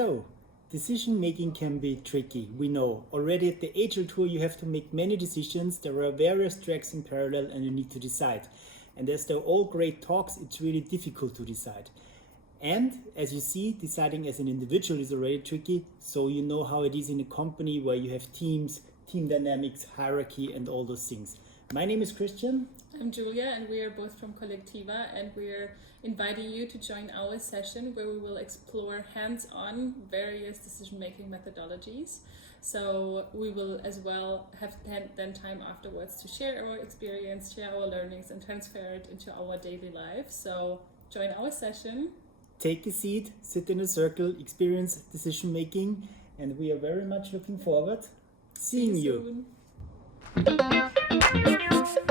Hello. Decision making can be tricky, we know. Already at the Agile Tour you have to make many decisions, there are various tracks in parallel and you need to decide. And as they're all great talks, it's really difficult to decide. And as you see, deciding as an individual is already tricky, so you know how it is in a company where you have teams, team dynamics, hierarchy and all those things. My name is Christian. I'm Julia and we are both from Collectiva, and we're inviting you to join our session where we will explore hands-on various decision-making methodologies. So we will as well have then time afterwards to share our experience, share our learnings and transfer it into our daily life. So join our session. Take a seat, sit in a circle, experience decision-making, and we are very much looking forward seeing you. Soon.